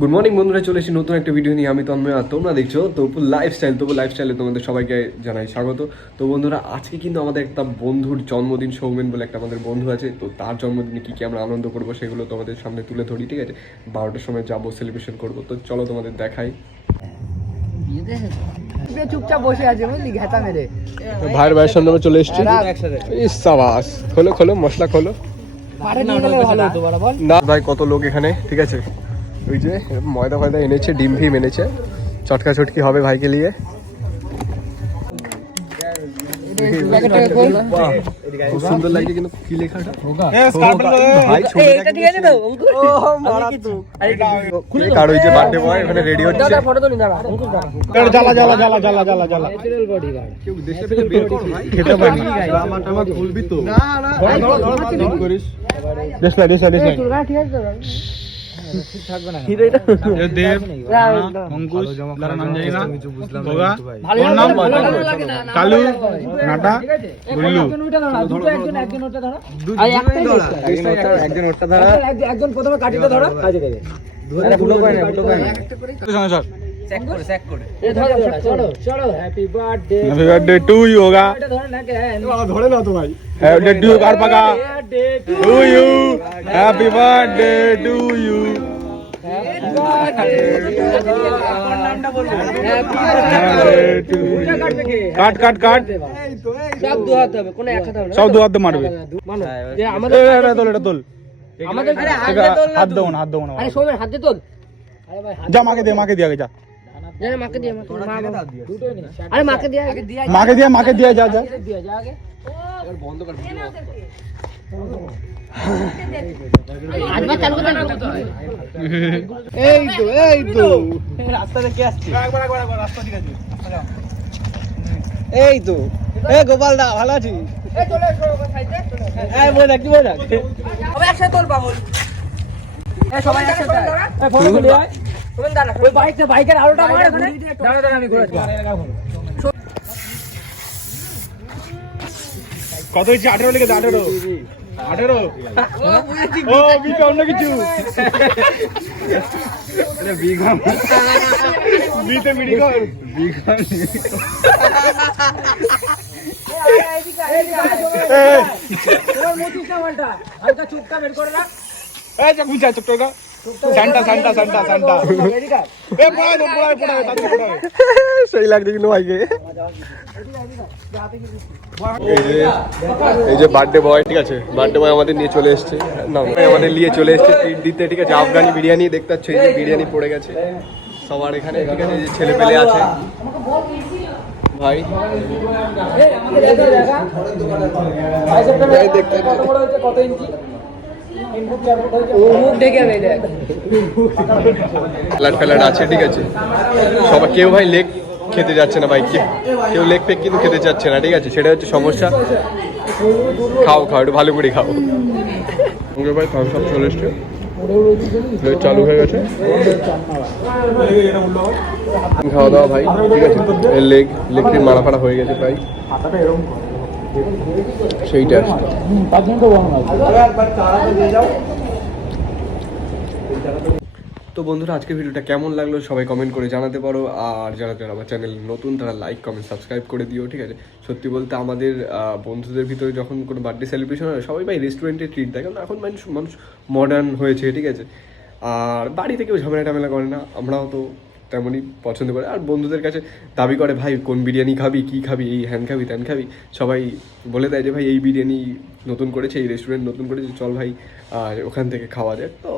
Good morning বন্ধুরা চলে এসেছি নতুন একটা ভিডিও নিয়ে। আমি তো আমি আর তোমরা দেখছ তবু লাইফস্টাইল তবু লাইফস্টাইলে তোমাদের সবাইকে জানাই স্বাগত। তো বন্ধুরা আজকে কিন্তু আমাদের একটা বন্ধুর জন্মদিন সৌমেন বলে একটা আমাদের বন্ধু আছে। তো তার জন্মদিনে কী কী আমরা আনন্দ করব সেগুলো তোমাদের সামনে তুলে ধরি ঠিক আছে? বারোটার সময় যাব সেলিব্রেশন করব। তো চলো তোমাদের দেখাই। চুপচাপ বসে আছে বুঝলি ঘেতা মেরে। ভাইয়ের ভাইয়ের সামনে আমরা চলে এসেছি। খোলো খোলো মশলা খোলো। না ভাই কত লোক এখানে ঠিক আছে? ওই যে ময়দা ফয়দা এনেছে ডিম ফিম এনেছে চটকা চটকি হবে ভাইকে নিয়ে খুব সুন্দর লাগছে কিন্তু কি লেখাটা আর ওই যে বার্থডে বয় এখানে রেডি হচ্ছে দাদা ফটো তুলি দাঁড়া অঙ্কুর দাঁড়া জ্বালা জ্বালা জ্বালা জ্বালা জ্বালা জ্বালা ন্যাচারাল বডি গার্ড কেউ দেশে থেকে বের করো ভাই খেতে পারি করিস ঠিক আছে তো দেব না, অঙ্কুশ নাম জানি না। হোগা ওর নাম কালু নাটা গুল্লু একজন ওটা ধরো। একজন প্রথমে কাটিটা ধরো। কাজে দেবে। ফুটো পায় না ফুটো পায় না এ ধরো ধরো চলো চলো happy birthday happy birthday to you হোগা এটা ধরো না কে? ধরে না তো ভাই। হ্যাপি বার্থডে টু কার পাকা to you happy birthday to you cut cut cut. সব দু হাতে হবে কোনো এক হাতে হবে সব দু মারবে। মানো। যে এ, আমাদের এটা তোল এটা তোল। আমাদের হাত দেবো না হাত দেবো না আরে সোমের হাতে তোল। যা মাকে দে মাকে দিয়ে আগে যা। মাকে দিয়ে মাকে আরে দিয়ে। মাকে দিয়ে মাকে দিয়ে যা যা। করে এই তো এই তো। এই তো। এ গোপাল দা ভালো আছিস? একসাথে সবাই একসাথে ওই বাইক বাইকের আলোটা মার ওখানে দাঁড়া দাঁড়া আমি ঘুরে কত হয়েছে আঠেরো লিখে আঠেরো আঠেরো ও বিকা অন্য কিছু বিঘাম বিতে চুপটা বের করে রাখ এই সেই লাগছে কিন্তু ভাইকে। এই যে এই যে বার্থডে বয় ঠিক আছে? বার্থডে বয় আমাদের নিয়ে চলে এসেছে। না আমাদের নিয়ে চলে এসেছে। ট্রিট দিতে ঠিক আছে? আফগানি বিরিয়ানি দেখতে পাচ্ছ এই যে বিরিয়ানি পড়ে গেছে। সবার এখানে ঠিক আছে? এই যে ছেলে পেলে আছে। ভাই। দেখতে কত ইঞ্চি? স্যালাড ফ্যালাড আছে ঠিক আছে। সবাই কেউ ভাই লেগ খেতে যাচ্ছে না ভাই কেউ লেগ পেক কিন্তু খেতে যাচ্ছে না ঠিক আছে? সেটা হচ্ছে সমস্যা। খাও খাও একটু ভালো করে খাও। ওকে ভাই থামস আপ চলে এসছে। চালু হয়ে গেছে। খাওয়া দাওয়া ভাই ঠিক আছে? লেগ লেগ মারা ফাড়া হয়ে গেছে প্রায়। সেইটা তো বন্ধুরা, আজকে ভিডিওটা কেমন লাগল সবাই কমেন্ট করে জানাতে পারো। আর যারা যারা আমার চ্যানেল নতুন, তারা লাইক কমেন্ট সাবস্ক্রাইব করে দিও, ঠিক আছে? সত্যি বলতে আমাদের বন্ধুদের ভিতরে যখন কোনো বার্থডে সেলিব্রেশন হয়, সবাই ভাই রেস্টুরেন্টে ট্রিট দেয়। কারণ এখন মানুষ মানুষ মডার্ন হয়েছে, ঠিক আছে? আর বাড়িতে কেউ ঝামেলা টামেলা করে না, আমরাও তো তেমনই পছন্দ করে। আর বন্ধুদের কাছে দাবি করে, ভাই, কোন বিরিয়ানি খাবি, কী খাবি, এই হ্যান খাবি, ত্যান খাবি? সবাই বলে দেয় যে, ভাই, এই বিরিয়ানি নতুন করেছে, এই রেস্টুরেন্ট নতুন করেছে, চল ভাই আর ওখান থেকে খাওয়া যায় তো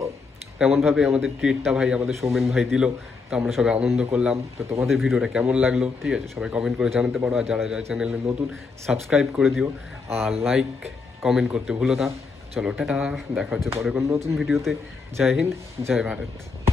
তেমনভাবে আমাদের ট্রিটটা ভাই, আমাদের সৌমেন ভাই দিল। তো আমরা সবাই আনন্দ করলাম। তো তোমাদের ভিডিওটা কেমন লাগল? ঠিক আছে, সবাই কমেন্ট করে জানাতে পারো। আর যারা যারা চ্যানেলে নতুন সাবস্ক্রাইব করে দিও। আর লাইক কমেন্ট করতে ভুলো না। চলো, টাটা। দেখা হচ্ছে পরে কোনো নতুন ভিডিওতে। জয় হিন্দ, জয় ভারত।